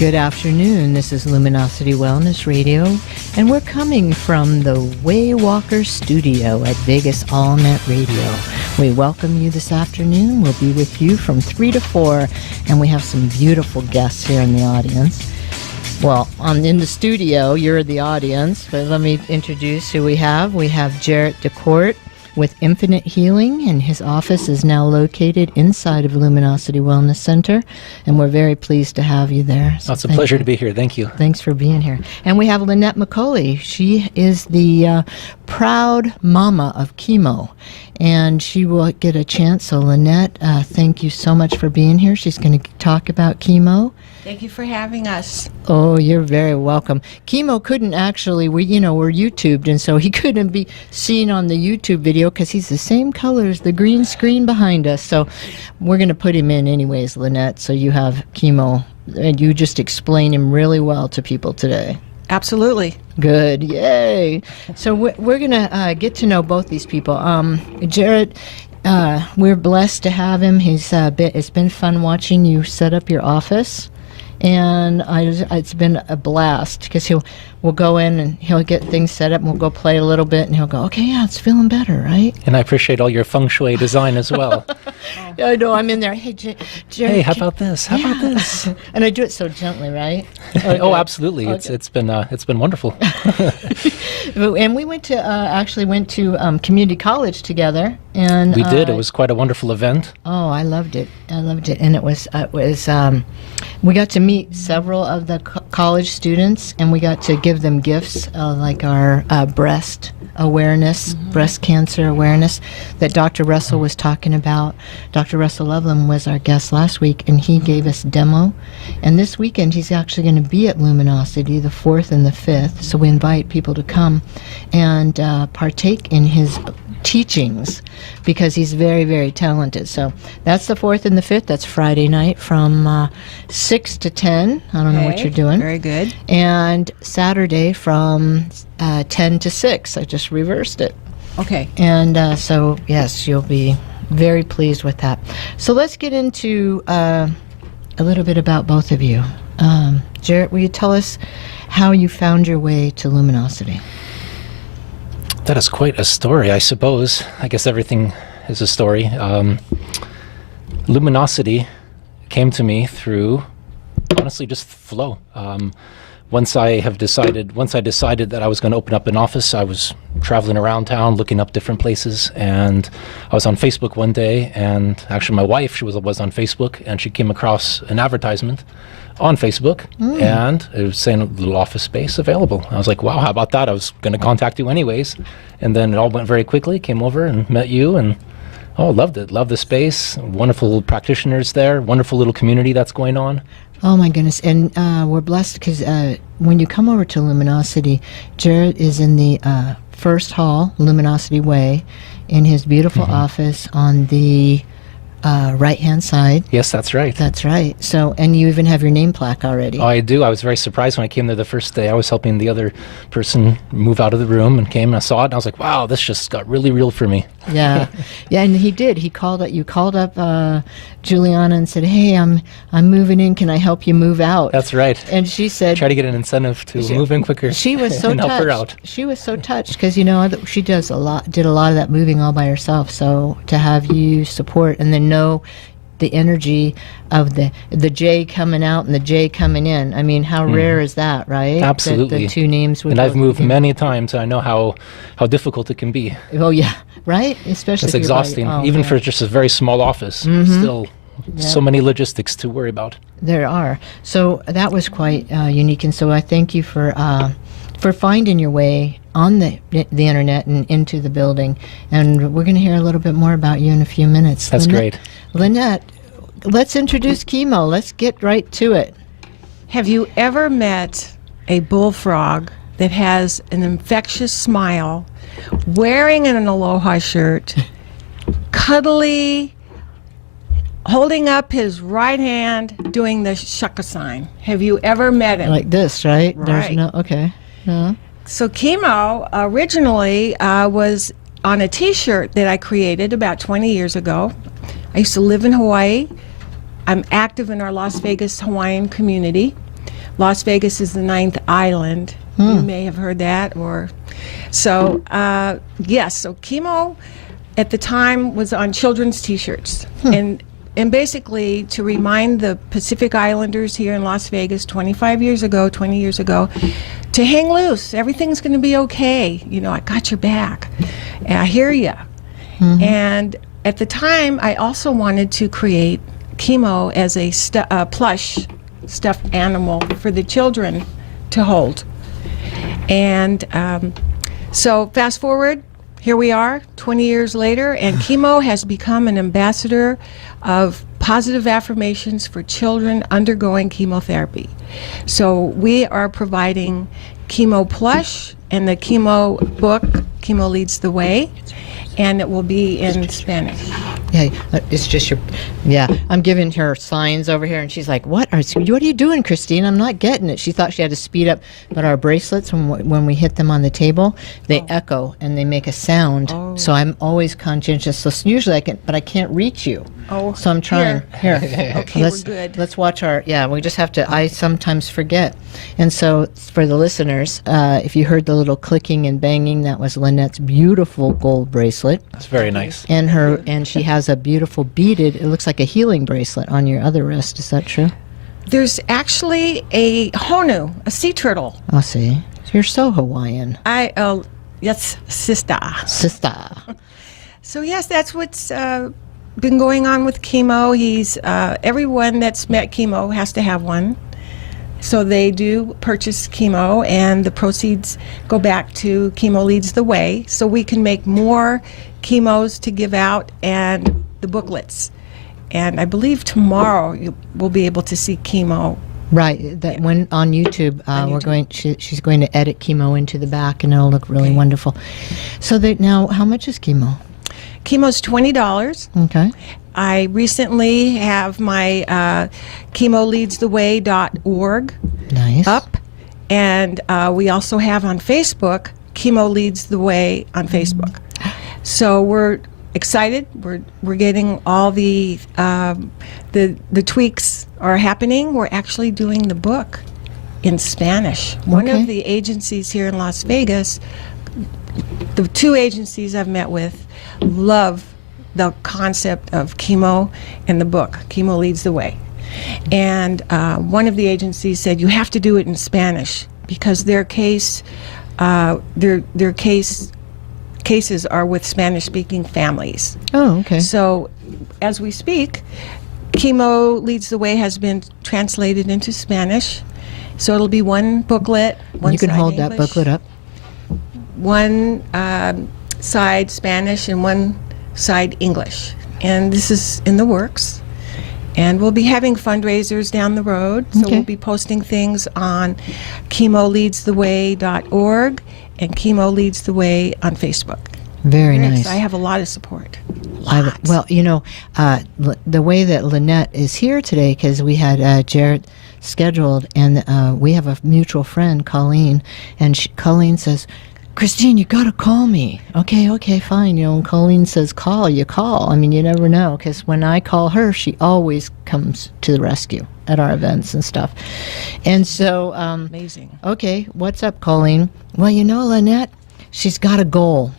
Good afternoon. This is Luminosity Wellness Radio, and we're coming from the Waywalker Studio at Vegas AllNet Radio. We welcome you this afternoon. We'll be with you from 3 to 4, and we have some beautiful guests here in the audience. Well, in the studio, you're the audience, but let me introduce who we have. We have Jarrett DeCourt with Infinite Healing, and his office is now located inside of Luminosity Wellness Center, and we're very pleased to have you there. So it's a pleasure to be here. Thank you. Thanks for being here. And we have Lynette McCauley. She is the proud mama of chemo, and she will get a chance. So Lynette, thank you so much for being here. She's going to talk about chemo. Thank you for having us. Oh, you're very welcome. Chemo couldn't actually, we're YouTubed, and so he couldn't be seen on the YouTube video because he's the same color as the green screen behind us. So we're going to put him in anyways, Lynette, so you have chemo, and you just explain him really well to people today. Absolutely. Good. Yay. So we're going to get to know both these people. Jarrett, we're blessed to have him. It's been fun watching you set up your office. And it's been a blast because we'll go in and he'll get things set up and we'll go play a little bit and he'll go, okay, yeah, it's feeling better, right? And I appreciate all your feng shui design as well. I know, I'm in there. Hey, Jerry. Hey, how about this? How about this? And I do it so gently, right? Okay. Oh, absolutely. Okay. It's been wonderful. And we went to community college together. And we did. It was quite a wonderful event. Oh, I loved it. And it was we got to meet several of the college students, and we got to give them gifts like our breast awareness, breast cancer awareness that Dr. Russell was talking about. Dr. Russell Loveland was our guest last week, and he gave us demo. And this weekend, he's actually going to be at Luminosity, the 4th and the 5th. So we invite people to come and partake in his teachings because he's very, very talented. So that's the 4th and the 5th. That's Friday night from 6 to 10. I don't know what you're doing. Very good. And Saturday from 10 to 6. I just reversed it. Okay. And so, yes, you'll be very pleased with that. So let's get into a little bit about both of you. Jarrett, will you tell us how you found your way to Luminosity? That is quite a story, I suppose. I guess everything is a story. Luminosity came to me through, honestly, just flow. Once I decided that I was going to open up an office, I was traveling around town, looking up different places, and I was on Facebook one day, and actually my wife, she was on Facebook, and she came across an advertisement on Facebook, and it was saying a little office space available. I was like, wow, how about that? I was going to contact you anyways, and then it all went very quickly. Came over and met you, and loved it. Loved the space. Wonderful practitioners there. Wonderful little community that's going on. Oh my goodness, and we're blessed because when you come over to Luminosity, Jarrett is in the first hall, Luminosity Way, in his beautiful office on the right-hand side. Yes, that's right. That's right. So, and you even have your name plaque already. Oh, I do. I was very surprised when I came there the first day. I was helping the other person move out of the room and came and I saw it and I was like, wow, this just got really real for me. Yeah. Yeah, and he did. You called up Juliana and said, hey, I'm moving in. Can I help you move out? That's right. And she said... Try to get an incentive to move in quicker. She was so and touched. help her out. She was so touched because, she did a lot of that moving all by herself. So to have you support and then know the energy of the J coming out and the J coming in. I mean, how rare is that, right? Absolutely. The two names would. And I've moved many times. I know how difficult it can be. Oh yeah, right. Especially. It's exhausting, even for just a very small office. Still, so many logistics to worry about. There are. So that was quite unique, and so I thank you for finding your way on the internet and into the building. And we're going to hear a little bit more about you in a few minutes. That's great. Lynette, let's introduce chemo. Let's get right to it. Have you ever met a bullfrog that has an infectious smile, wearing an aloha shirt, cuddly, holding up his right hand, doing the shaka sign? Have you ever met him? Like this, right? Right. There's no, okay. No. So chemo originally was on a t-shirt that I created about 20 years ago. I used to live in Hawaii. I'm active in our Las Vegas Hawaiian community. Las Vegas is the ninth island. You may have heard that, or so. Yes, so chemo at the time was on children's T-shirts, and basically to remind the Pacific Islanders here in Las Vegas 20 years ago, to hang loose. Everything's going to be okay. You know, I got your back. And I hear you. And at the time, I also wanted to create chemo as a plush stuffed animal for the children to hold. And so fast forward, here we are 20 years later, and chemo has become an ambassador of positive affirmations for children undergoing chemotherapy. So we are providing chemo plush and the chemo book, Chemo Leads the Way, and it will be in Spanish. Yeah, it's just I'm giving her signs over here, and she's like, what are you doing, Christine? I'm not getting it. She thought she had to speed up, but our bracelets, when we hit them on the table, they echo and they make a sound. So I'm always conscientious. So usually I can, but I can't reach you. So I'm trying. Here. Okay, we're good. Let's watch we just have to, I sometimes forget. And so for the listeners, if you heard the little clicking and banging, that was Lynette's beautiful gold bracelet. It's very nice. And she has a beautiful beaded, it looks like a healing bracelet on your other wrist. Is that true? There's actually a honu, a sea turtle. I'll see. You're so Hawaiian. Yes, sister. Sister. So yes, that's what's been going on with chemo. Everyone that's met chemo has to have one. So they do purchase chemo, and the proceeds go back to Chemo Leads the Way, so we can make more chemos to give out and the booklets. And I believe tomorrow you will be able to see chemo. Right. That when on YouTube, she's going to edit chemo into the back, and it'll look really wonderful. So now, how much is chemo? Chemo's $20. Okay. I recently have my chemoleadstheway.org Nice. up, and we also have on Facebook Chemo Leads the Way on Facebook. So we're excited. We're getting all the tweaks are happening. We're actually doing the book in Spanish. One of the agencies here in Las Vegas, the two agencies I've met with, love the concept of chemo and the book, Chemo Leads the Way. And one of the agencies said, you have to do it in Spanish because their cases are with Spanish-speaking families. Oh, okay. So as we speak, Chemo Leads the Way has been translated into Spanish. So it'll be one booklet, one you can side hold English, that booklet up. one side Spanish and one side English. And this is in the works. And we'll be having fundraisers down the road. So we'll be posting things on chemoleadstheway.org and Chemo Leads the Way on Facebook. Very nice. I have a lot of support. Well, the way that Lynette is here today, because we had Jarrett scheduled, and we have a mutual friend, Colleen, and Colleen says, Christine, you got to call me. Okay, fine. When Colleen says call, you call. I mean, you never know, because when I call her, she always comes to the rescue at our events and stuff. And so, amazing. Okay, what's up, Colleen? Well, Lynette, she's got a goal.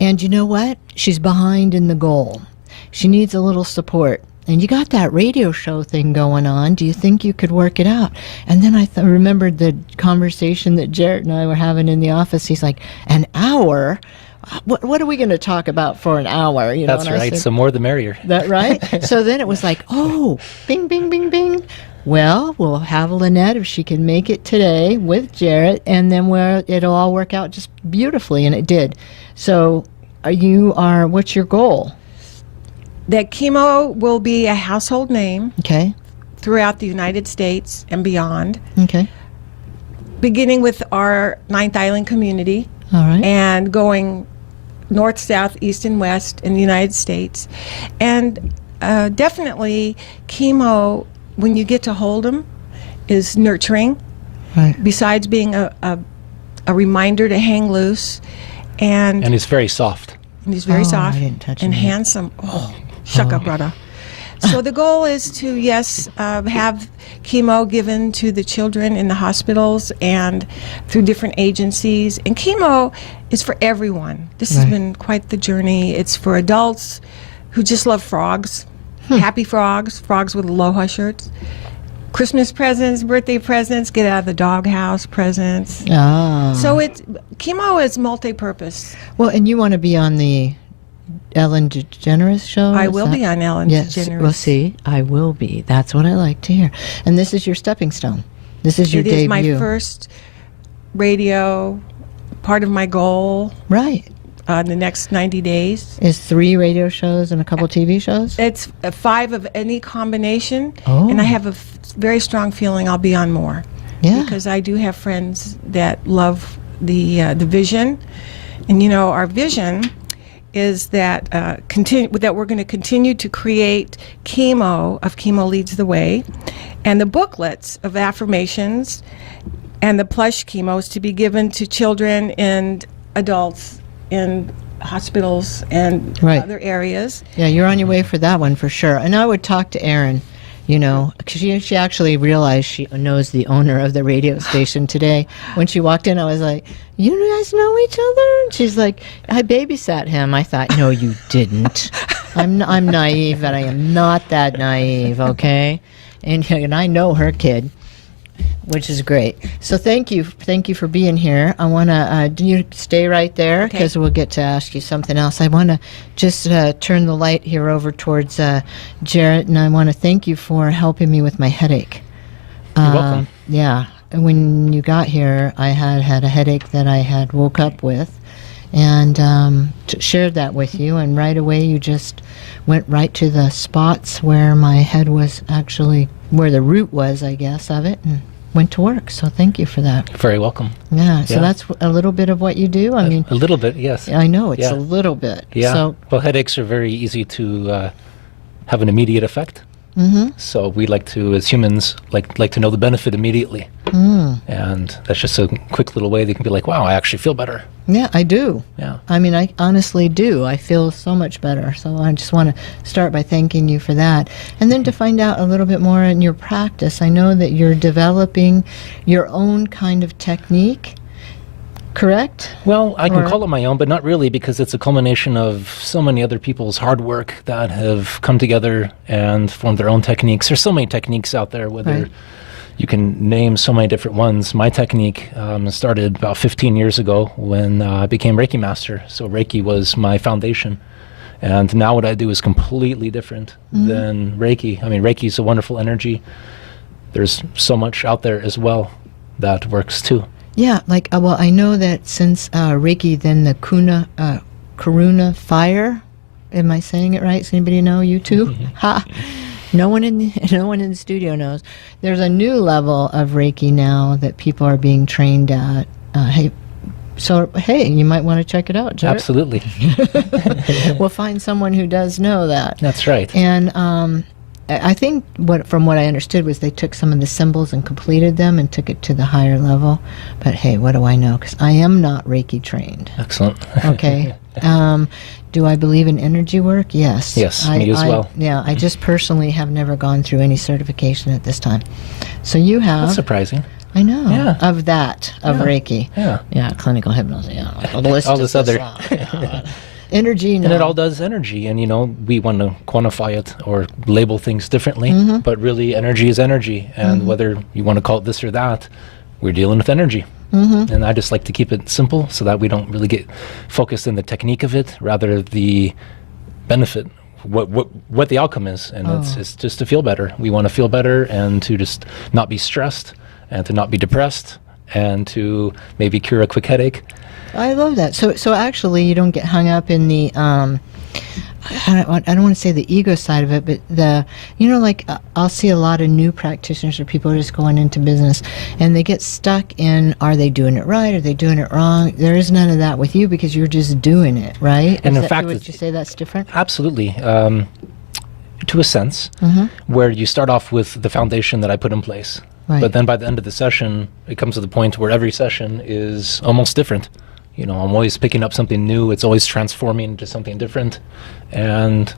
And you know what? She's behind in the goal. She needs a little support. And you got that radio show thing going on. Do you think you could work it out? And then I remembered the conversation that Jarrett and I were having in the office. He's like, an hour? What are we going to talk about for an hour? That's right. So more the merrier. That right? So then it was like, bing, bing, bing, bing. Well, we'll have Lynette if she can make it today with Jarrett, and then it'll all work out just beautifully, and it did. So what's your goal? That chemo will be a household name throughout the United States and beyond. Okay. Beginning with our Ninth Island community. All right. And going north, south, east, and west in the United States. And definitely chemo, when you get to hold them, is nurturing. Right. Besides being a reminder to hang loose. And it's very soft. And he's very soft I didn't touch and him. handsome. Shaka, brother. So the goal is to, yes, have chemo given to the children in the hospitals and through different agencies. And chemo is for everyone. This has Right. been quite the journey. It's for adults who just love frogs, happy frogs, frogs with aloha shirts, Christmas presents, birthday presents, get out of the doghouse presents. Ah. So chemo is multi-purpose. Well, and you want to be on the Ellen DeGeneres show? I Is will that- be on Ellen Yes. DeGeneres. Well, see, I will be. That's what I like to hear. And this is your stepping stone. This is your It debut. is my first radio, part of my goal Right. in the next 90 days. Is 3 radio shows and a couple TV shows? It's 5 of any combination, Oh. and I have a very strong feeling I'll be on more. Yeah. Because I do have friends that love the vision, and our vision is that that we're going to continue to create chemo leads the way, and the booklets of affirmations, and the plush chemos to be given to children and adults in hospitals and Right. other areas. Yeah, you're on your way for that one for sure. And I would talk to Erin, because she actually realized she knows the owner of the radio station today. When she walked in, I was like, "You guys know each other?" And she's like, "I babysat him." I thought, "No, you didn't." I'm naive, but I am not that naive, okay? And I know her kid, which is great. So thank you for being here. I want to do you stay right there Okay. because we'll get to ask you something else. I want to just turn the light here over towards Jarrett, and I want to thank you for helping me with my headache. You're welcome. Yeah, when you got here, I had a headache that I had woke up with, and shared that with you, and right away you just went right to the spots where my head was actually, where the root was, I guess, of it, and went to work. So thank you for that. Very welcome. Yeah, so Yeah. that's a little bit of what you do. I mean, A little bit, yes. I know it's Yeah. a little bit. Yeah. So, Well, headaches are very easy to have an immediate effect. Mm-hmm. So we like to, as humans, like to know the benefit immediately. And that's just a quick little way they can be like, wow, I actually feel better. yeah, I do. Yeah. I mean, I honestly do. I feel so much better. So I just want to start by thanking you for that. And then to find out a little bit more in your practice, I know that you're developing your own kind of technique, correct? Well, I can Or- call it my own, but not really, because it's a culmination of so many other people's hard work that have come together and formed their own techniques. There's so many techniques out there, whether Right. you can name so many different ones. My technique started about 15 years ago when I became Reiki master. So Reiki was my foundation. And now what I do is completely different than Reiki. I mean, Reiki is a wonderful energy. There's so much out there as well that works too. Yeah, like, well, I know that since Reiki, then the Karuna fire, am I saying it right? Does anybody know? You too? Ha! No one in the studio knows. There's a new level of Reiki now that people are being trained at. Hey, you might want to check it out, Jared. Absolutely. We'll find someone who does know that. That's right. And I think from what I understood was they took some of the symbols and completed them and took it to the higher level. But hey, what do I know? Because I am not Reiki trained. Excellent. Okay. Do I believe in energy work? Yes. Yes, me as well. Yeah, I just personally have never gone through any certification at this time. So you have. That's surprising. I know. Yeah. Of Reiki. Yeah. Yeah, clinical hypnosis. Yeah. All this other. Energy. No. And it all does energy. And, we want to quantify it or label things differently. But really, energy is energy. And whether you want to call it this or that, we're dealing with energy. And I just like to keep it simple so that we don't really get focused in the technique of it, rather the benefit, what the outcome is. And it's just to feel better. We want to feel better and to just not be stressed and to not be depressed and to maybe cure a quick headache. I love that. So actually, you don't get hung up in the I don't want to say the ego side of it, but I'll see a lot of new practitioners or people who are just going into business, and they get stuck in, are they doing it right? Are they doing it wrong? There is none of that with you because you're just doing it, right? And Is in fact, would you say that's different? Absolutely. To a sense, where you start off with the foundation that I put in place. Right. But then by the end of the session, it comes to the point where every session is almost different. I'm always picking up something new. It's always transforming into something different. And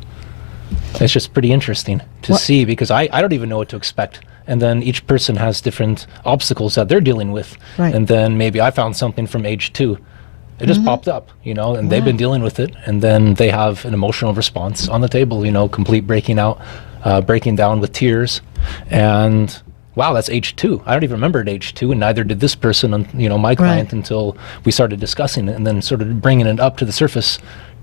It's just pretty interesting to see, because I don't even know what to expect. And then each person has different obstacles that they're dealing with. Right. And then maybe I found something from age 2. It just popped up, and they've been dealing with it. And then they have an emotional response on the table, complete breaking down with tears. And wow, that's age 2. I don't even remember at age 2, and neither did this person, my client, until we started discussing it and then sort of bringing it up to the surface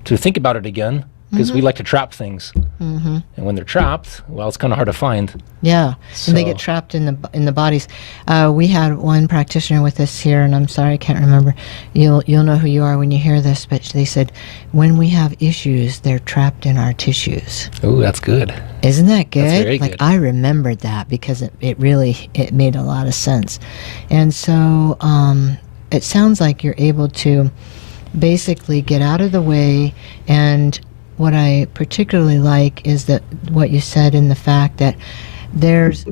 to think about it again, because we like to trap things. And when they're trapped, well, it's kind of hard to find. Yeah, and they So- get trapped in the bodies. We had one practitioner with us here, and I'm sorry I can't remember. You'll know who you are when you hear this, but they said when we have issues, they're trapped in our tissues. Oh, that's good. Isn't that good? That's very like good. I remembered that because it really made a lot of sense, and so it sounds like you're able to basically get out of the way. And what I particularly like is that what you said in the fact that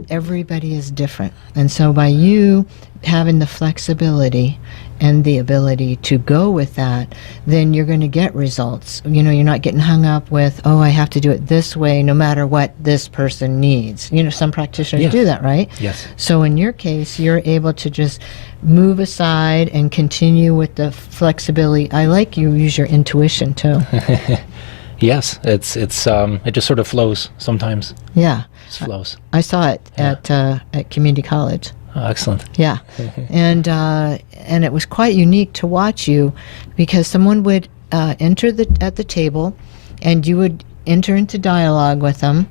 everybody is different, and so by you having the flexibility and the ability to go with that, then you're going to get results. You're not getting hung up with, oh, I have to do it this way no matter what this person needs. Some practitioners Yeah. do that, right? Yes. So in your case, you're able to just move aside and continue with the flexibility. I like you use your intuition too. Yes, it just sort of flows sometimes. Yeah. Just flows. I saw it at community college. Oh, excellent. Yeah, and it was quite unique to watch you, because someone would enter at the table, and you would enter into dialogue with them,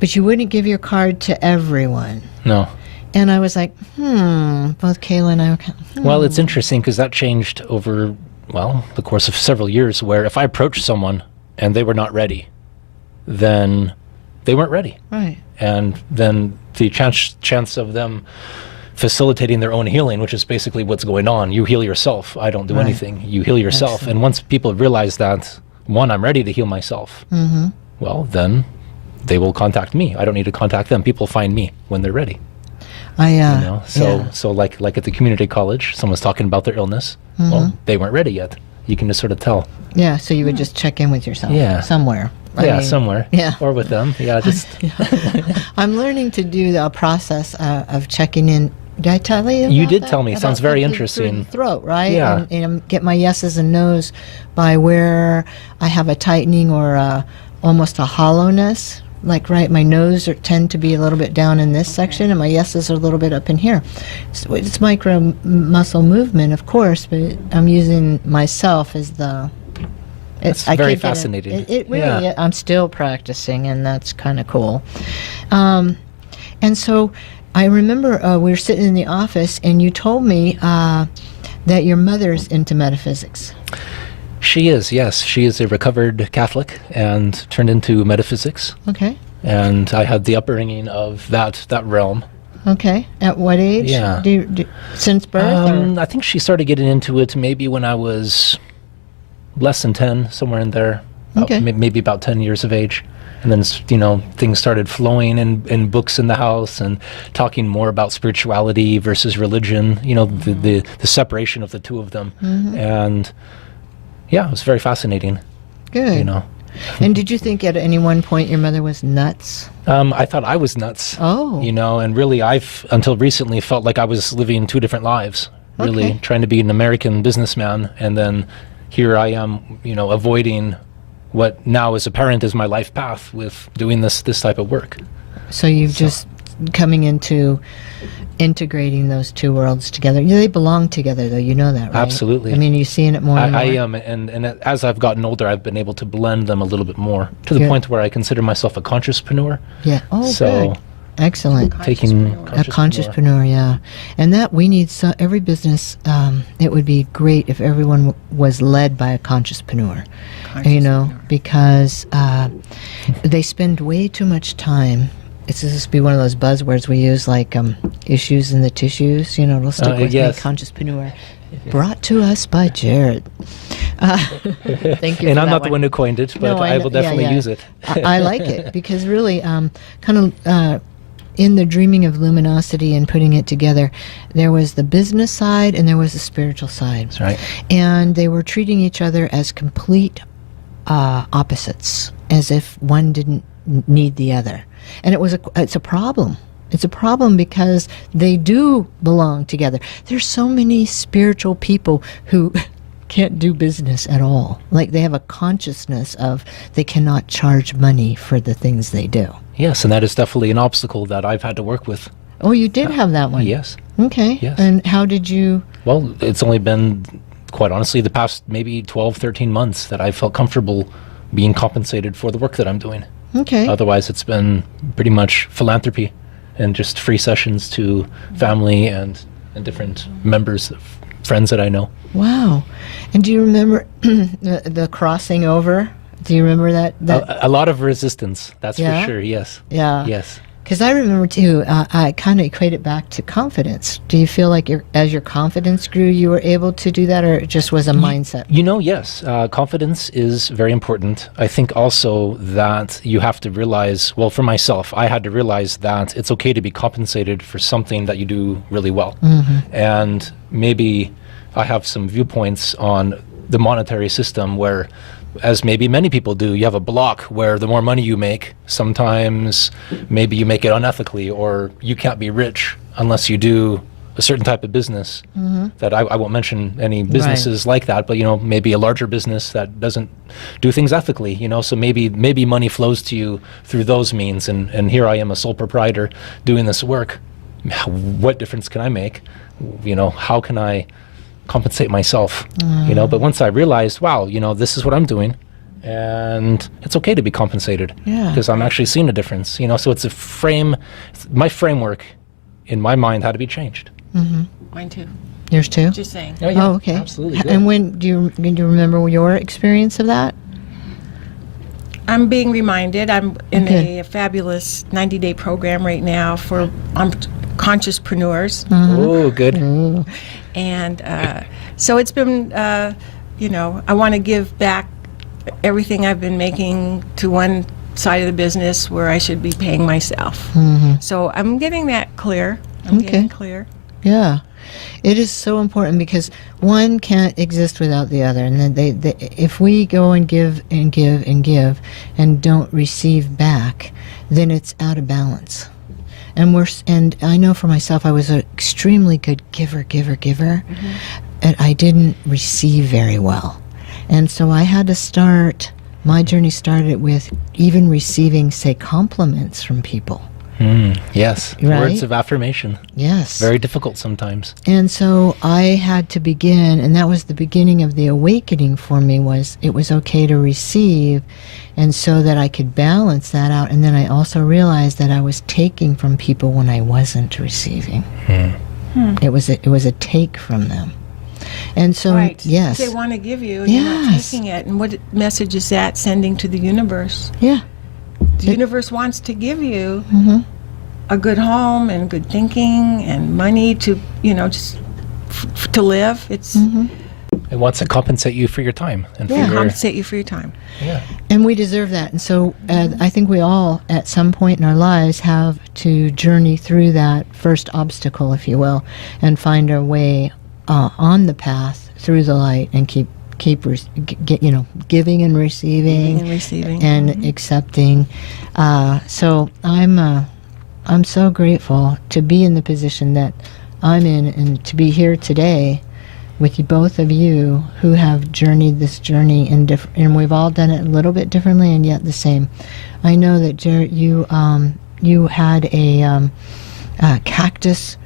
but you wouldn't give your card to everyone. No. And I was like, both Kayla and I were Well, it's interesting because that changed over, the course of several years, where if I approached someone and they were not ready, then they weren't ready. right. And then the chance of them facilitating their own healing, which is basically what's going on. You heal yourself. I don't do Right. anything. You heal yourself. Excellent. And once people realize that, one, I'm ready to heal myself, well, then they will contact me. I don't need to contact them. People find me when they're ready. So like at the community college, someone's talking about their illness. Well, they weren't ready yet. You can just sort of tell. Yeah, so you would just check in with yourself. Yeah. Somewhere. I mean, somewhere. yeah. Or with them. Yeah, just I'm learning to do the process of checking in. Did I tell you? You about did that? tell me. About Sounds very through interesting. the throat, right? Yeah. And get my yeses and nos by where I have a tightening or almost a hollowness. Like, right, my nose tend to be a little bit down in this section, and my yeses are a little bit up in here. So it's micro muscle movement, of course, but I'm using myself as the. That's I very can't get it. fascinating. It really, Yeah. I'm still practicing, and that's kind of cool. And so I remember we were sitting in the office, and you told me that your mother's into metaphysics. She is, yes. She is a recovered Catholic and turned into metaphysics. Okay. And I had the upbringing of that realm. Okay. At what age? Yeah. Since birth? or? I think she started getting into it maybe when I was less than 10, somewhere in there. Okay. Maybe about 10 years of age. And then, things started flowing in books in the house and talking more about spirituality versus religion, the separation of the two of them. And yeah, it was very fascinating, Good. And did you think at any one point your mother was nuts? I thought I was nuts. Oh. And really I've, until recently, felt like I was living two different lives, really, Okay. trying to be an American businessman. And then here I am, avoiding what now is apparent as my life path with doing this type of work. So you've just coming into integrating those two worlds together. Yeah, they belong together, though. You know that, right? Absolutely. I mean, you're seeing it more and more. I am, and as I've gotten older, I've been able to blend them a little bit more to the Good. point where I consider myself a consciouspreneur. Yeah. Oh, So, good. Excellent. taking A consciouspreneur, yeah. And that we need every business, it would be great if everyone was led by a consciouspreneur, because they spend way too much time. It's just be one of those buzzwords we use, like issues in the tissues, it'll stick with yes. me, consciouspreneur. Brought to us by Jared. Thank you. And for I'm that not the one who coined it, but No, I know- will definitely yeah, yeah. use it. I like it because really, kind of in the dreaming of luminosity and putting it together, there was the business side and there was the spiritual side. That's right. And they were treating each other as complete opposites, as if one didn't need the other. And it's a problem. It's a problem because they do belong together. There's so many spiritual people who can't do business at all. Like they have a consciousness of they cannot charge money for the things they do. Yes, and that is definitely an obstacle that I've had to work with. Oh, you did have that one? Yes. Okay. Yes. And how did you... Well, it's only been, quite honestly, the past maybe 12, 13 months that I felt comfortable being compensated for the work that I'm doing. Okay. Otherwise, it's been pretty much philanthropy and just free sessions to family and different members, friends that I know. Wow. And do you remember the crossing over? Do you remember that? A lot of resistance, that's Yeah? for sure, yes. Yeah. Yes. Because I remember too, I kind of equate it back to confidence. Do you feel like as your confidence grew, you were able to do that, or it just was a mindset? You know, yes, confidence is very important. I think also that you have to realize, well, for myself, I had to realize that it's okay to be compensated for something that you do really well. And maybe I have some viewpoints on the monetary system where, as maybe many people do, you have a block where the more money you make, sometimes maybe you make it unethically, or you can't be rich unless you do a certain type of business. That I won't mention any businesses like that, but maybe a larger business that doesn't do things ethically, so maybe money flows to you through those means, and here I am, a sole proprietor doing this work. What difference can I make? How can I compensate myself? But once I realized, wow, this is what I'm doing, and it's okay to be compensated, because I'm actually seeing a difference. So it's my framework in my mind had to be changed. Mine too. Yours too? Just saying. Oh, okay. Absolutely. Good. And when do you remember your experience of that? I'm being reminded. I'm in Okay. a fabulous 90-day program right now for consciouspreneurs. Oh, good. And so it's been, I want to give back everything I've been making to one side of the business where I should be paying myself. So I'm getting that clear. I'm getting clear. Yeah. It is so important because one can't exist without the other. And then if we go and give and give and give and don't receive back, then it's out of balance. And I know for myself, I was an extremely good giver, and I didn't receive very well. And so I had to start, my journey started with even receiving, say, compliments from people. Yes. Right? Words of affirmation. Yes. Very difficult sometimes. And so I had to begin, and that was the beginning of the awakening for me, was it was okay to receive, and so that I could balance that out. And then I also realized that I was taking from people when I wasn't receiving. It was a take from them. And so, Right. yes. They want to give you, and you're not Yes. taking it. And what message is that sending to the universe? Yeah. The universe wants to give you a good home and good thinking and money to, just to live. It's It wants to compensate you for your time and for Yeah. your compensate you for your time. And we deserve that. And so I think we all, at some point in our lives, have to journey through that first obstacle, if you will, and find our way on the path through the light and keep giving and receiving, and accepting. So I'm so grateful to be in the position that I'm in, and to be here today with you, both of you, who have journeyed this journey and we've all done it a little bit differently and yet the same. I know that Jarrett, you had a cactus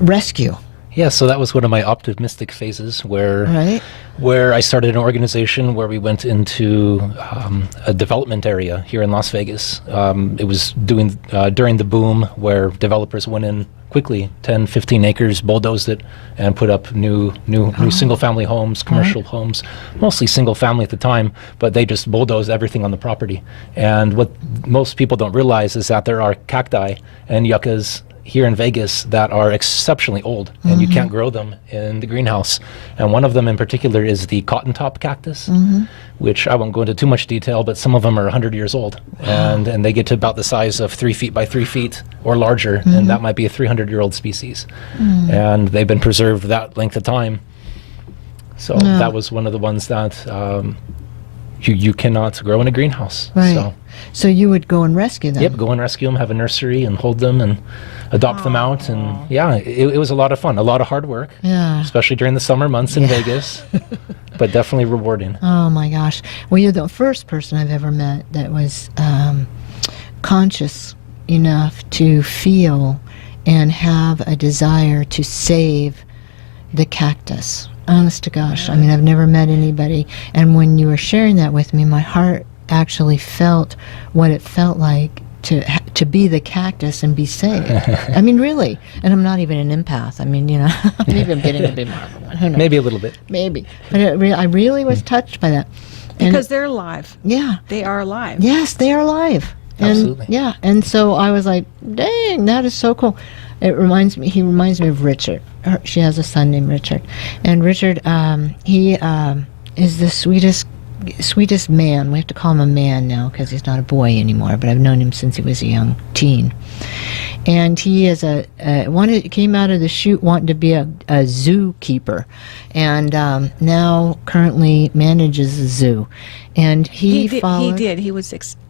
rescue. Yeah, so that was one of my optimistic phases where Right. where I started an organization where we went into a development area here in Las Vegas. It was during the boom where developers went in quickly, 10, 15 acres, bulldozed it, and put up new single-family homes, commercial homes, mostly single-family at the time, but they just bulldozed everything on the property. And what most people don't realize is that there are cacti and yuccas here in Vegas that are exceptionally old, and you can't grow them in the greenhouse. And one of them in particular is the cotton top cactus, which I won't go into too much detail, but some of them are 100 years old. And they get to about the size of 3 feet by 3 feet or larger, and that might be a 300-year-old species. And they've been preserved that length of time. So that was one of the ones that you cannot grow in a greenhouse. Right. So you would go and rescue them. Yep, go and rescue them, have a nursery, and hold them and adopt them out. And yeah, it was a lot of fun, a lot of hard work, Yeah. especially during the summer months in Vegas, but definitely rewarding. Oh my gosh. Well, you're the first person I've ever met that was conscious enough to feel and have a desire to save the cactus. Honest to gosh. I mean, I've never met anybody. And when you were sharing that with me, my heart actually felt what it felt like to be the cactus and be saved. I mean, really. And I'm not even an empath. I mean, you know, maybe I'm getting a bit more of one. Who knows? Maybe a little bit. Maybe. But I really was touched by that. And Because they're alive. yeah. They are alive. Yes, they are alive. And, Absolutely. Yeah. And so I was like, dang, that is so cool. He reminds me of Richard. She has a son named Richard. And Richard, he is the sweetest man. We have to call him a man now because he's not a boy anymore, but I've known him since he was a young teen. And he is came out of the chute wanting to be a zookeeper, and now currently manages a zoo. And he did. followed. He did.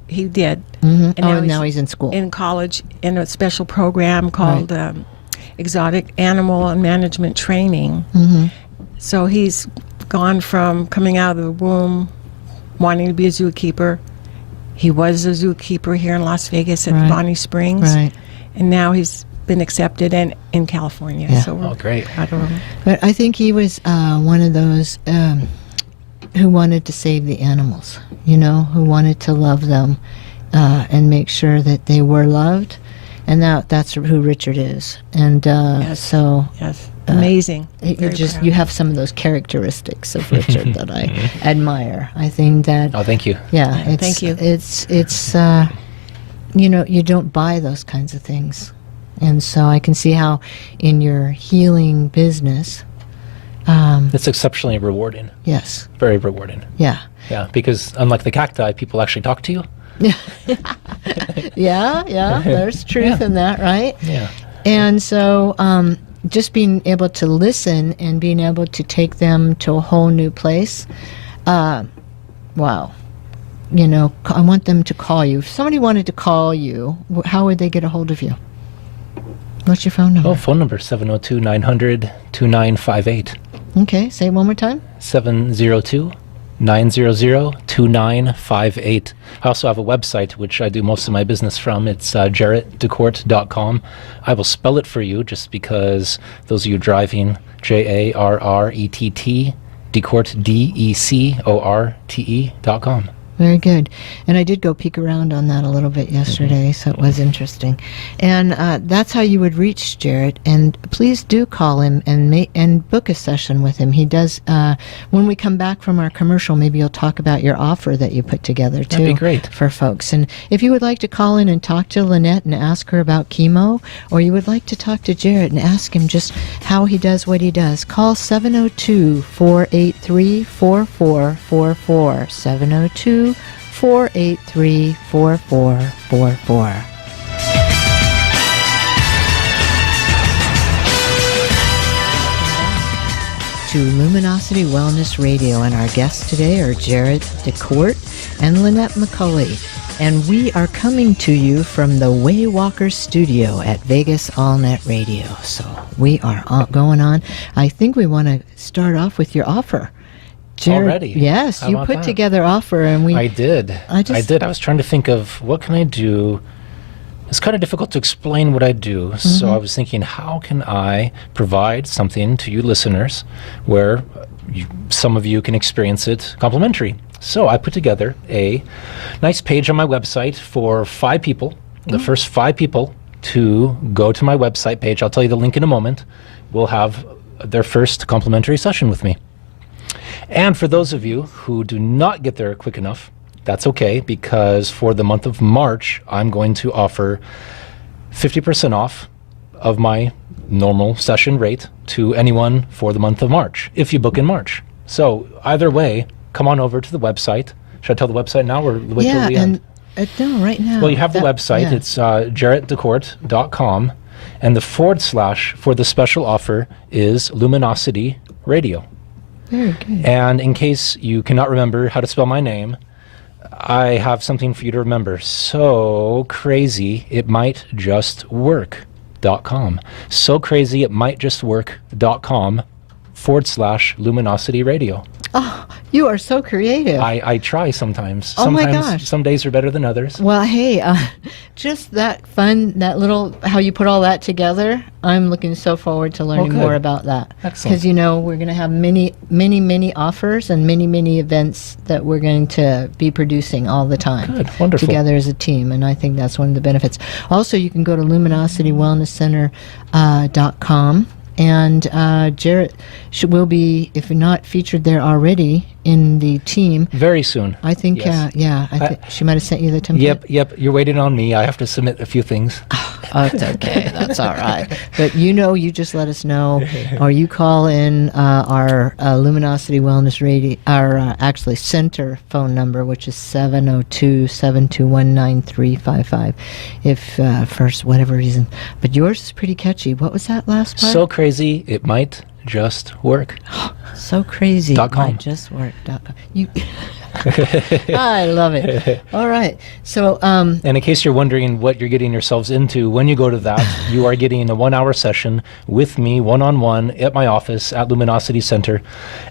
He did. Mhm. And now he's in school. In college, in a special program called Exotic Animal and Management Training. Mm-hmm. So he's gone from coming out of the womb wanting to be a zookeeper. He was a zookeeper here in Las Vegas at Right. Bonnie Springs. Right. And now he's been accepted in California. Yeah. So we're Oh, great. proud of him. But I think he was one of those who wanted to save the animals, you know, who wanted to love them and make sure that they were loved. And that's who Richard is. And so Yes. Amazing. you have some of those characteristics of Richard that I admire. I think that, Oh, thank you. yeah, it's, thank you. It's you know, you don't buy those kinds of things. And so I can see how in your healing business, It's exceptionally rewarding. yes, Very rewarding. yeah. Yeah, because unlike the cacti, people actually talk to you. Yeah, there's truth in that, right? Yeah. And so just being able to listen and being able to take them to a whole new place, wow. You know, I want them to call you. If somebody wanted to call you, how would they get a hold of you? What's your phone number? Oh, phone number 702-900-2958. Okay, say it one more time. 702-900-2958. I also have a website which I do most of my business from. It's jarrettdecourt.com. I will spell it for you just because those of you driving, Jarrett, Decourt, DECORTE.com. Very good. And I did go peek around on that a little bit yesterday, so it was interesting. And that's how you would reach Jarrett. And please do call him and book a session with him. He does, when we come back from our commercial, maybe you'll talk about your offer that you put together, too. That'd be great. For folks. And if you would like to call in and talk to Lynette and ask her about chemo, or you would like to talk to Jarrett and ask him just how he does what he does, call 702-483-4444. 702-483-4444. To Luminosity Wellness Radio, and our guests today are Jarrett DeCourt and Lynette McCulley, and we are coming to you from the Waywalker Studio at Vegas AllNet Radio. So we are going on. I think we want to start off with your offer. Jarrett, Already? yes, How you about put that? together offer, and we. I did. I was trying to think of what can I do. It's kind of difficult to explain what I do. So I was thinking, how can I provide something to you listeners where some of you can experience it complimentary? So I put together a nice page on my website for 5 people. The first 5 people to go to my website page, I'll tell you the link in a moment, will have their first complimentary session with me. And for those of you who do not get there quick enough, that's okay, because for the month of March, I'm going to offer 50% off of my normal session rate to anyone for the month of March, if you book in March. So either way, come on over to the website. Should I tell the website now or wait till the end? No, right now. Well, you have the website. Yeah. It's jarrettdecourt.com, and the / for the special offer is Luminosity Radio. Very good. And in case you cannot remember how to spell my name, I have something for you to remember. So crazy it might just work.com. So crazy it might just work.com/Luminosity Radio. Oh, you are so creative. I try sometimes. Oh my Sometimes gosh. some days are better than others. Well, hey, just that fun, that little, how you put all that together. I'm looking so forward to learning good. more about that. Excellent. Because, we're going to have many, many, many offers and many, many events that we're going to be producing all the time. Good, wonderful. Together as a team. And I think that's one of the benefits. Also, you can go to luminositywellnesscenter.com. And Jarrett will be, if not featured there already, in the team. Very soon. I think, Yes. I think she might have sent you the template. Yep. You're waiting on me. I have to submit a few things. Oh, it's okay. That's all right. But you just let us know, or you call in our Luminosity Wellness Radio, our actually center phone number, which is 702-721-9355. If for whatever reason, but yours is pretty catchy. What was that last part? So crazy it might just work. So crazy. .com. Might just work. .com. You. I love it. All right. So, And in case you're wondering what you're getting yourselves into, when you go to that, you are getting a 1-hour session with me, one-on-one, at my office at Luminosity Center.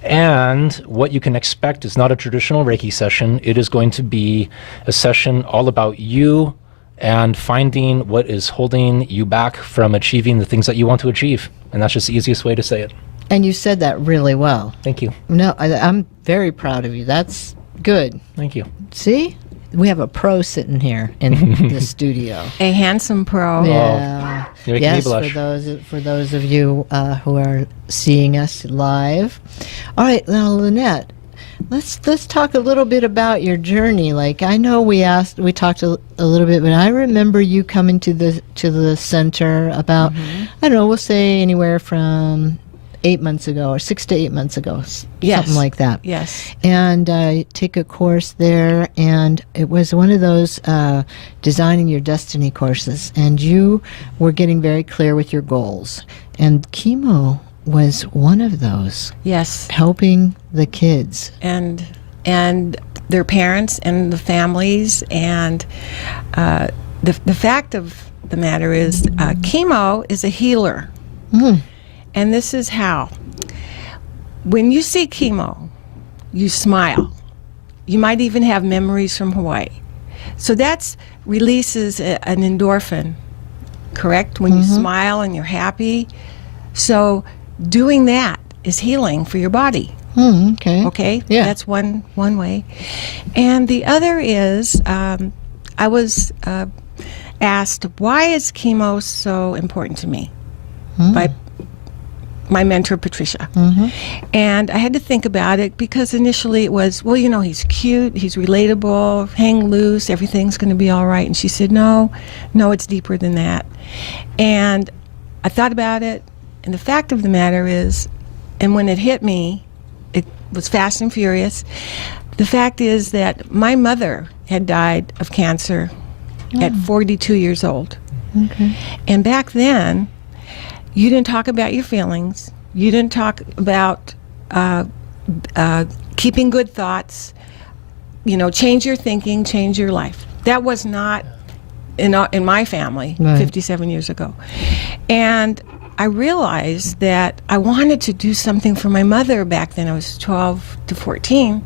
And what you can expect is not a traditional Reiki session. It is going to be a session all about you and finding what is holding you back from achieving the things that you want to achieve. And that's just the easiest way to say it. and you said that really well. Thank you. No, I'm very proud of you. That's good. Thank you. See? We have a pro sitting here in the studio. A handsome pro. Yeah. You're making me Yes, blush. for those of you who are seeing us live. All right, now Lynette, let's talk a little bit about your journey. Like, I know we talked a little bit, but I remember you coming to the center about I don't know, we'll say anywhere from 8 months ago or 6 to 8 months ago, Yes. something like that. Yes. And take a course there, and it was one of those designing your destiny courses, and you were getting very clear with your goals, and chemo was one of those, Yes. helping the kids. And their parents and the families, and the fact of the matter is chemo is a healer. And this is how. When you see chemo, you smile. You might even have memories from Hawaii. So that's releases an endorphin, correct? When you smile and you're happy. So doing that is healing for your body. Okay. Okay? Yeah. That's one way. And the other is, I was asked, why is chemo so important to me? By my mentor, Patricia. And I had to think about it, because initially it was, well, you know, he's cute, he's relatable, hang loose, everything's going to be all right. And she said, no, it's deeper than that. And I thought about it, and the fact of the matter is, and when it hit me, it was fast and furious. The fact is that my mother had died of cancer at 42 years old. Okay. And back then, you didn't talk about your feelings. You didn't talk about keeping good thoughts. You know, change your thinking, change your life. That was not in my family Right. 57 years ago. And I realized that I wanted to do something for my mother back then. I was 12 to 14.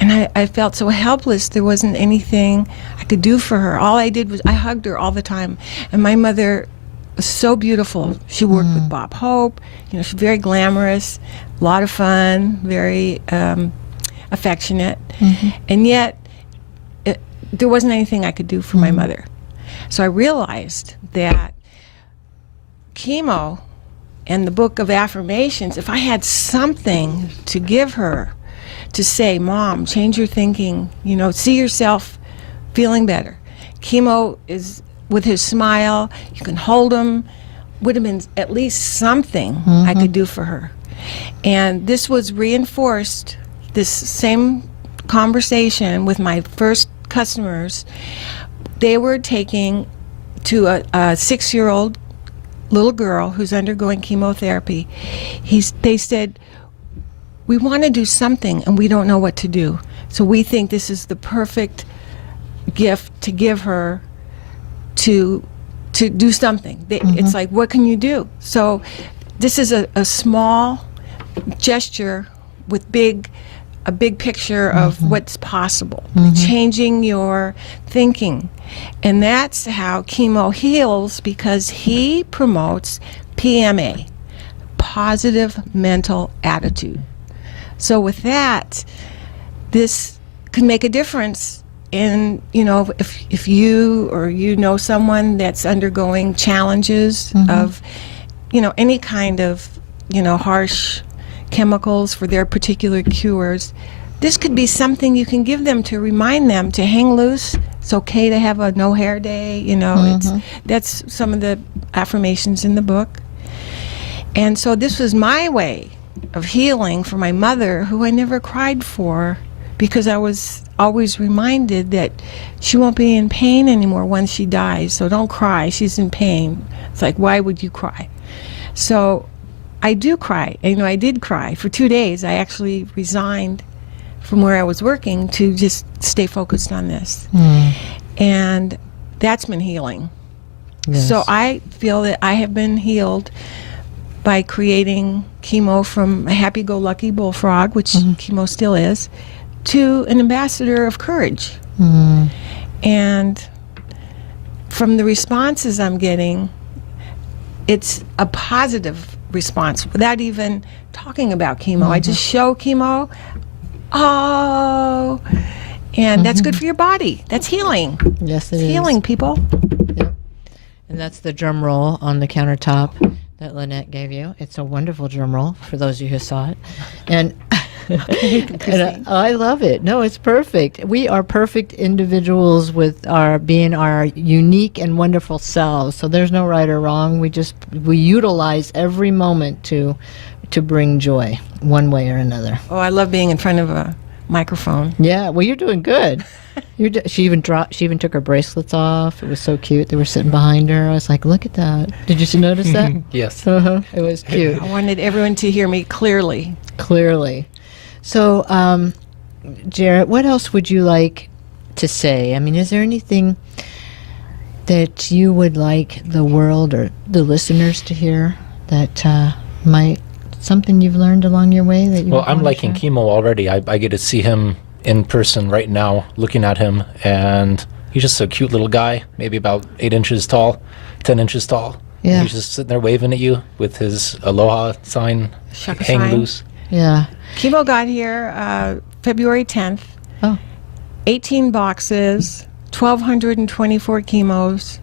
And I felt so helpless. There wasn't anything I could do for her. All I did was I hugged her all the time. And my mother was so beautiful. She worked with Bob Hope. You know, she's very glamorous, a lot of fun, very affectionate. And yet, there wasn't anything I could do for my mother. So I realized that chemo and the book of affirmations, if I had something to give her, to say, Mom, change your thinking, you know, see yourself feeling better. Chemo is, with his smile, you can hold him, would have been at least something I could do for her. And this was reinforced, this same conversation with my first customers. They were taking to a 6-year-old little girl who's undergoing chemotherapy. They said, we want to do something and we don't know what to do. So we think this is the perfect gift to give her to do something. It's like, what can you do? So this is a small gesture with a big picture of what's possible, changing your thinking. And that's how chemo heals, because he promotes PMA, positive mental attitude. So with that, this can make a difference in, if you or someone that's undergoing challenges of, any kind of, harsh chemicals for their particular cures. This could be something you can give them to remind them to hang loose. It's okay to have a no hair day, that's some of the affirmations in the book. And so this was my way of healing for my mother, who I never cried for, because I was always reminded that she won't be in pain anymore once she dies, so don't cry, she's in pain. It's like, why would you cry? So I do cry. I did cry for 2 days. I actually resigned from where I was working to just stay focused on this. And that's been healing. Yes. So I feel that I have been healed by creating chemo from a happy-go-lucky bullfrog, which chemo still is, to an ambassador of courage. And from the responses I'm getting, it's a positive response without even talking about chemo. I just show chemo. Oh, and that's good for your body. That's healing. Yes, it It's is. healing, people. Yep. And that's the drum roll on the countertop that Lynette gave you. It's a wonderful drum roll for those of you who saw it. And, I love it. No, it's perfect. We are perfect individuals with our being our unique and wonderful selves. So there's no right or wrong. We utilize every moment to bring joy one way or another. Oh, I love being in front of a microphone. Yeah, well, you're doing good. She even took her bracelets off. It was so cute. They were sitting behind her. I was like, look at that. Did you notice that? Yes. It was cute. I wanted everyone to hear me clearly. Clearly. So, Jarrett, what else would you like to say? I mean, is there anything that you would like the world or the listeners to hear that something you've learned along your way that you Well, would I'm wanna liking share? chemo already. I get to see him in person right now, looking at him, and he's just a cute little guy, maybe about 8 inches tall, 10 inches tall. Yeah. He's just sitting there waving at you with his aloha sign, Shaka hang sign. loose. Yeah. Chemo got here February 10th. Oh. 18 boxes, 1,224 chemos,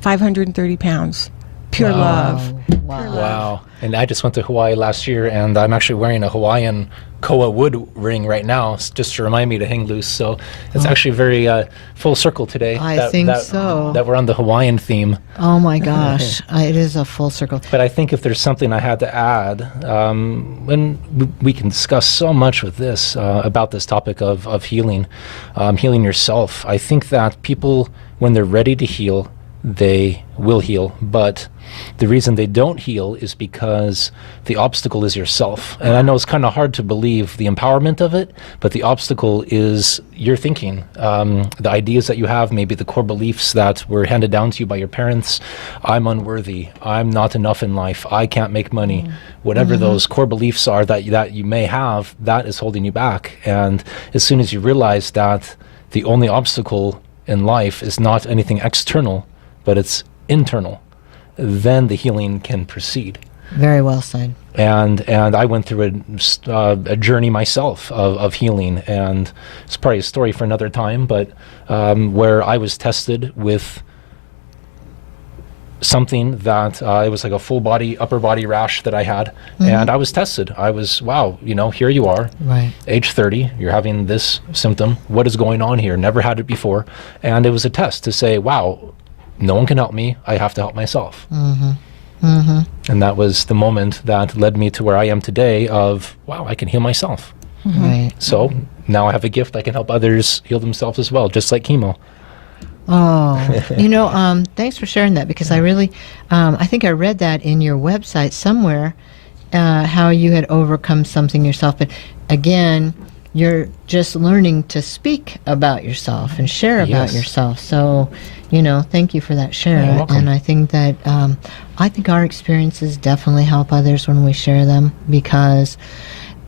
530 pounds. Pure love. Wow. Wow. And I just went to Hawaii last year, and I'm actually wearing a Hawaiian koa wood ring right now, just to remind me to hang loose. So it's actually very full circle today. I think so. That we're on the Hawaiian theme. Oh my gosh. It is a full circle. But I think if there's something I had to add, and we can discuss so much with this, about this topic of healing, healing yourself. I think that people, when they're ready to heal, they will heal. But the reason they don't heal is because the obstacle is yourself. And I know it's kind of hard to believe the empowerment of it, but the obstacle is your thinking, the ideas that you have, maybe the core beliefs that were handed down to you by your parents. I'm unworthy. I'm not enough in life. I can't make money. Whatever those core beliefs are that you may have, that is holding you back. And as soon as you realize that the only obstacle in life is not anything external, but it's internal, then the healing can proceed. Very well said. And I went through a journey myself of healing, and it's probably a story for another time, but where I was tested with something that it was like a full body, upper body rash that I had, and I was tested. I was, wow, here you are, Right. age 30, you're having this symptom. What is going on here? Never had it before. And it was a test to say, wow, no one can help me. I have to help myself. And that was the moment that led me to where I am today of, wow, I can heal myself. Right. So now I have a gift. I can help others heal themselves as well, just like chemo. Oh, thanks for sharing that, because I really, I think I read that in your website somewhere how you had overcome something yourself, but again, you're just learning to speak about yourself and share about Yes. yourself. So, thank you for that share. You're welcome. And I think that I think our experiences definitely help others when we share them, because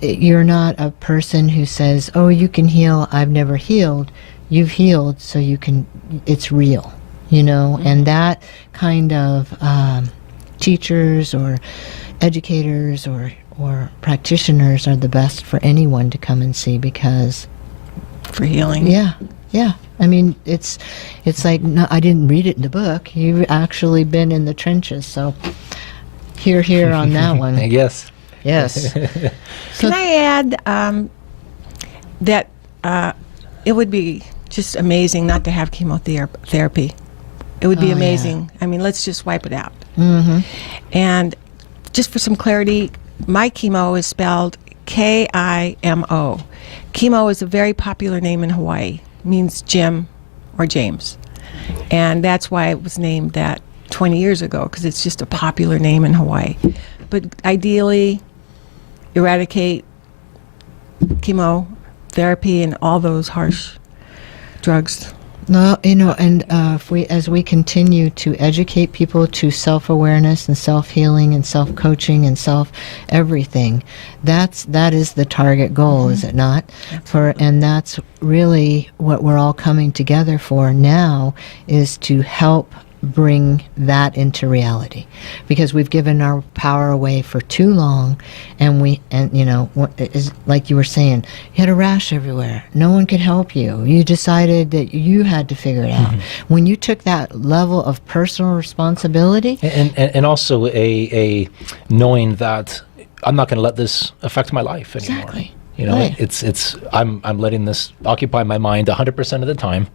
you're not a person who says, "Oh, you can heal. I've never healed." You've healed, so you can. It's real, And that kind of teachers or educators or practitioners are the best for anyone to come and see, because For healing. yeah. I mean, it's like, no, I didn't read it in the book. You've actually been in the trenches, so here on that one. Yes. Yes. Can I add that it would be just amazing not to have chemotherapy. It would be Oh, amazing. I mean, let's just wipe it out. Mm-hmm. And just for some clarity, my chemo is spelled Kimo. Chemo is a very popular name in Hawaii. It means Jim or James. And that's why it was named that 20 years ago, because it's just a popular name in Hawaii. But ideally, eradicate chemotherapy and all those harsh drugs. No, and as we continue to educate people to self-awareness and self-healing and self-coaching and self-everything, that is the target goal, is it not? And that's really what we're all coming together for now, is to help bring that into reality, because we've given our power away for too long, and is like you were saying, you had a rash everywhere, no one could help you, you decided that you had to figure it out. When you took that level of personal responsibility, And also a knowing that I'm not going to let this affect my life anymore. Exactly. Right. Right. I'm letting this occupy my mind 100% of the time,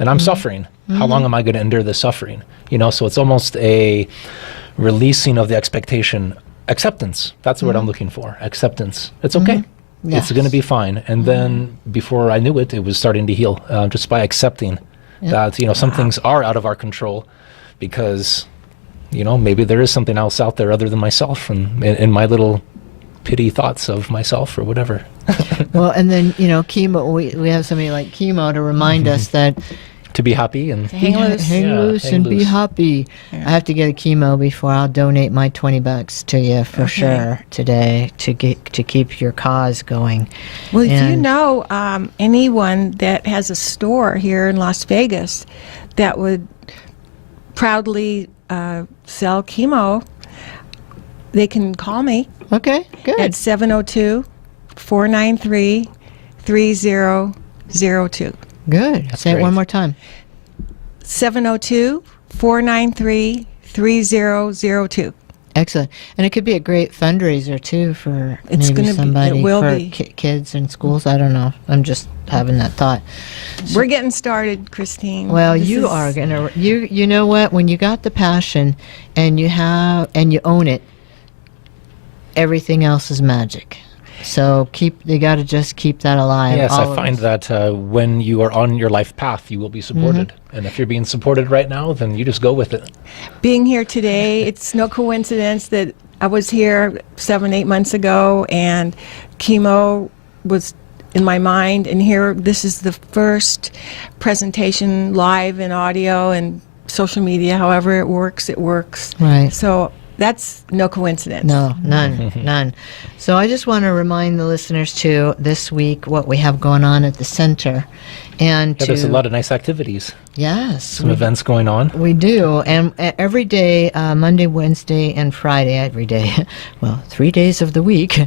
and I'm suffering. How long am I going to endure this suffering? So it's almost a releasing of the expectation, acceptance. That's what I'm looking for. Acceptance. It's okay. Yes. It's going to be fine. And then before I knew it, it was starting to heal, just by accepting that, some things are out of our control, because, maybe there is something else out there other than myself and in my little pity thoughts of myself or whatever. well, and then chemo. We have somebody like chemo to remind us that To be happy and Hang loose. hang Yeah, loose hang and be loose. happy. I have to get a chemo before I'll donate my $20 to you for sure today to keep your cause going. Well, if you And- know anyone that has a store here in Las Vegas that would proudly sell chemo, they can call me Okay, good. at 702-493-3002. Good. Say it great. one more time. 702-493-3002. Excellent. And it could be a great fundraiser too for It's maybe gonna be- somebody it will for be. Kids in schools. I don't know. I'm just having that thought. We're getting started, Christine. Well, This you is- are gonna. You know what? When you got the passion and you own it, everything else is magic. So you got to just keep that alive. yes, all I of find us. that when you are on your life path, you will be supported. And if you're being supported right now, then you just go with it. Being here today, it's no coincidence that I was here 7-8 months ago and chemo was in my mind, and here this is the first presentation live in audio and social media. However it works. Right. So that's no coincidence. No, none. So I just want to remind the listeners too, this week what we have going on at the center, and Yeah, there's a lot of nice activities, yes, some events going on. we do, and every day, Monday, Wednesday, and Friday, every day, well, 3 days of the week,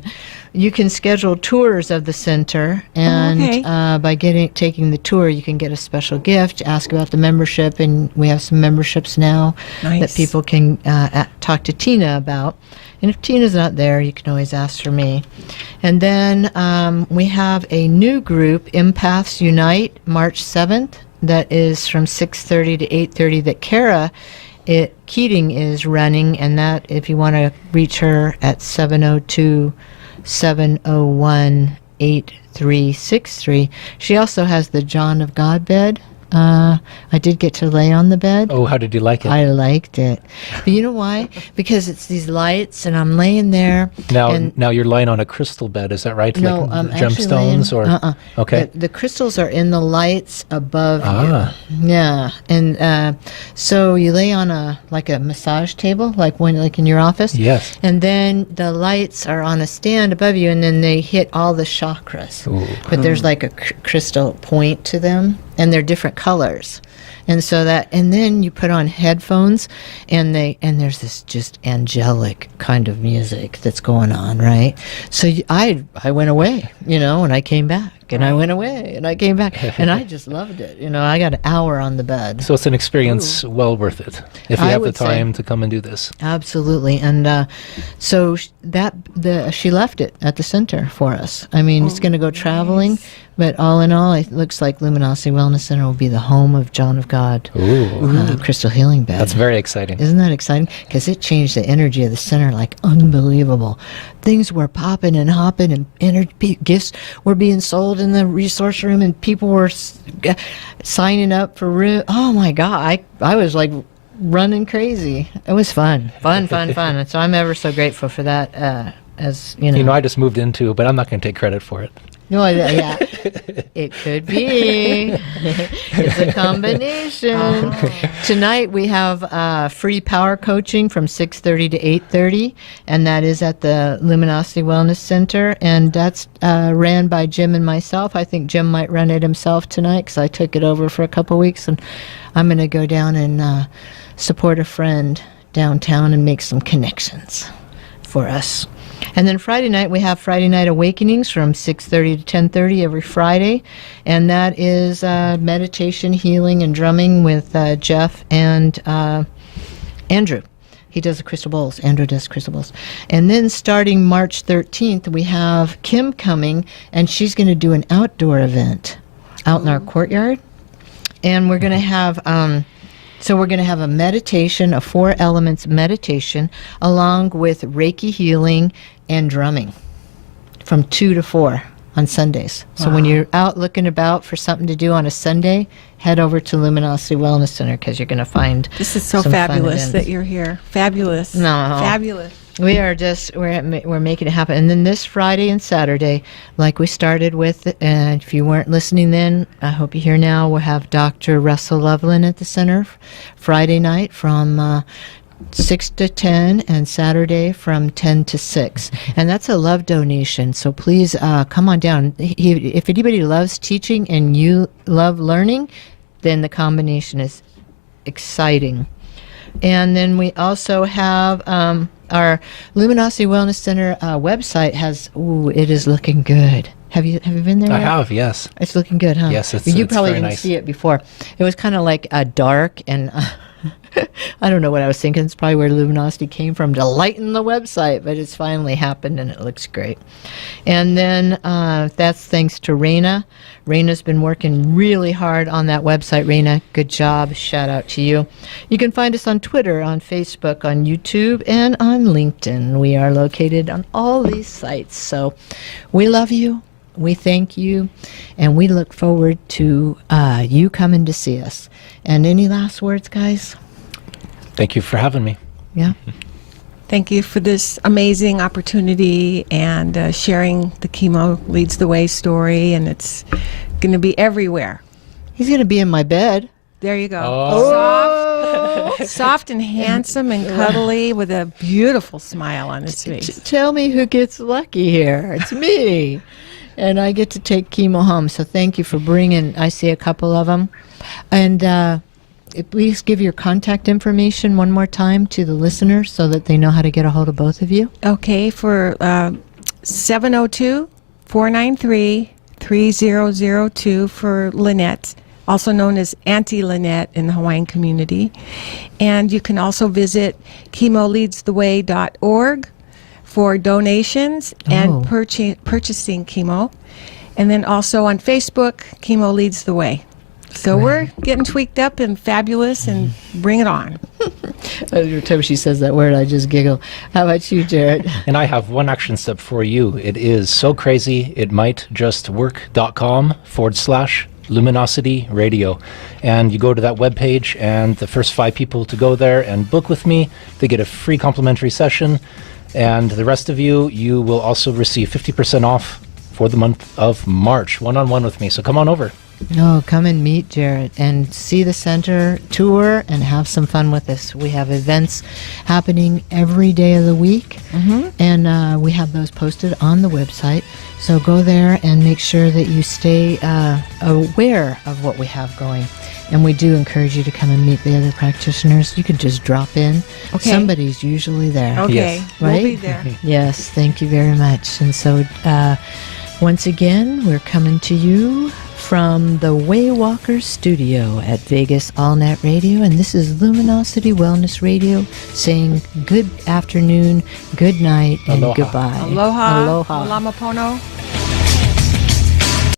you can schedule tours of the center, and okay. by taking the tour, you can get a special gift, ask about the membership, and we have some memberships now that Nice. people can talk to Tina about. And if Tina's not there, you can always ask for me. And then we have a new group, Empaths Unite, March 7th, that is from 6:30 to 8:30 that Kara Keating is running, and that if you want to reach her at 702-701-8363. She also has the John of God bed I did get to lay on the bed. Oh, how did you like it? I liked it. But you know why? Because it's these lights, and I'm laying there. and Now you're lying on a crystal bed, is that right? No, like I'm actually gemstones laying, Okay. The crystals are in the lights above Ah. you. Yeah, and so you lay on a massage table, like in your office. Yes. And then the lights are on a stand above you, and then they hit all the chakras. Ooh. But there's like a crystal point to them, and they're different colors. And so and then you put on headphones, and there's this just angelic kind of music that's going on, right? So I went away, and I came back, and I went away, and I came back, and I just loved it. I got an hour on the bed. So it's an experience well worth it if you I have the would say. time to come and do this. Absolutely. And so she left it at the center for us. I mean, it's going to go traveling, but all in all, it looks like Luminosity Wellness Center will be the home of John of God. Ooh. Crystal Healing Bed. That's very exciting. Isn't that exciting? Because it changed the energy of the center like unbelievable. Things were popping and hopping, and gifts were being sold in the resource room, and people were signing up for room. Oh my God. I was like running crazy. It was fun. And so I'm ever so grateful for that. As you know, I just moved into, but I'm not going to take credit for it. No, yeah, it could be. It's a combination. Tonight we have free power coaching from 6:30 to 8:30, and that is at the Luminosity Wellness Center, and that's ran by Jim and myself. I think Jim might run it himself tonight because I took it over for a couple of weeks, and I'm going to go down and support a friend downtown and make some connections for us. And then Friday night, we have Friday Night Awakenings from 6:30 to 10:30 every Friday. And that is meditation, healing, and drumming with Jeff and Andrew. He does the crystal bowls. Andrew does crystal bowls. And then starting March 13th, we have Kim coming, and she's going to do an outdoor event out in our courtyard. And we're going to have... So we're going to have a meditation, a 4 elements meditation, along with Reiki healing and drumming from 2 to 4 on Sundays. So when you're out looking about for something to do on a Sunday, head over to Luminosity Wellness Center because you're going to find This is so some fun fabulous events. that you're here. Fabulous. No. Fabulous. We are we're making it happen. And then this Friday and Saturday, like we started with, and if you weren't listening then, I hope you're here now, we'll have Dr. Russell Loveland at the center Friday night from 6 to 10 and Saturday from 10 to 6. And that's a love donation. So please come on down. If anybody loves teaching and you love learning, then the combination is exciting. And then we also have our Luminosity Wellness Center website it is looking good. Have you been there I yet? have, yes. It's looking good, huh? Yes, it's You probably very didn't nice. see it before. It was kind of like dark, and I don't know what I was thinking. It's probably where Luminosity came from to lighten the website, but it's finally happened, and it looks great. And then that's thanks to Raina. Raina's been working really hard on that website. Raina, good job. Shout out to you. You can find us on Twitter, on Facebook, on YouTube, and on LinkedIn. We are located on all these sites. So we love you. We thank you, and we look forward to you coming to see us. And any last words, guys? Thank you for having me. Yeah. Thank you for this amazing opportunity and sharing the Chemo Leads the Way story, and it's going to be everywhere. He's going to be in my bed. There you go. Oh. Soft and handsome and cuddly with a beautiful smile on his face. Tell me who gets lucky here. It's me. And I get to take Chemo home. So thank you for bringing, I see a couple of them. And please give your contact information one more time to the listeners so that they know how to get a hold of both of you. Okay, for 702-493-3002 for Lynette, also known as Auntie Lynette in the Hawaiian community. And you can also visit chemoleadstheway.org for donations and purchasing chemo. And then also on Facebook, Chemo Leads the Way. So we're getting tweaked up and fabulous, and bring it on. Every time she says that word, I just giggle. How about you, Jared? And I have one action step for you. It is so crazy, it might just work.com/ Luminosity Radio. And you go to that webpage, and the first 5 people to go there and book with me, they get a free complimentary session. And the rest of you, you will also receive 50% off for the month of March, one-on-one with me. So come on over. Oh, come and meet Jarrett and see the center, tour, and have some fun with us. We have events happening every day of the week, and we have those posted on the website. So go there and make sure that you stay aware of what we have going. And we do encourage you to come and meet the other practitioners. You can just drop in. Okay. Somebody's usually there. Okay, Yes. we'll Right? be there. Yes, thank you very much. And so once again, we're coming to you from the Waywalker studio at Vegas AllNet Radio, and this is Luminosity Wellness Radio saying good afternoon, good night, and Aloha. goodbye. Aloha. Aloha. Malamapono.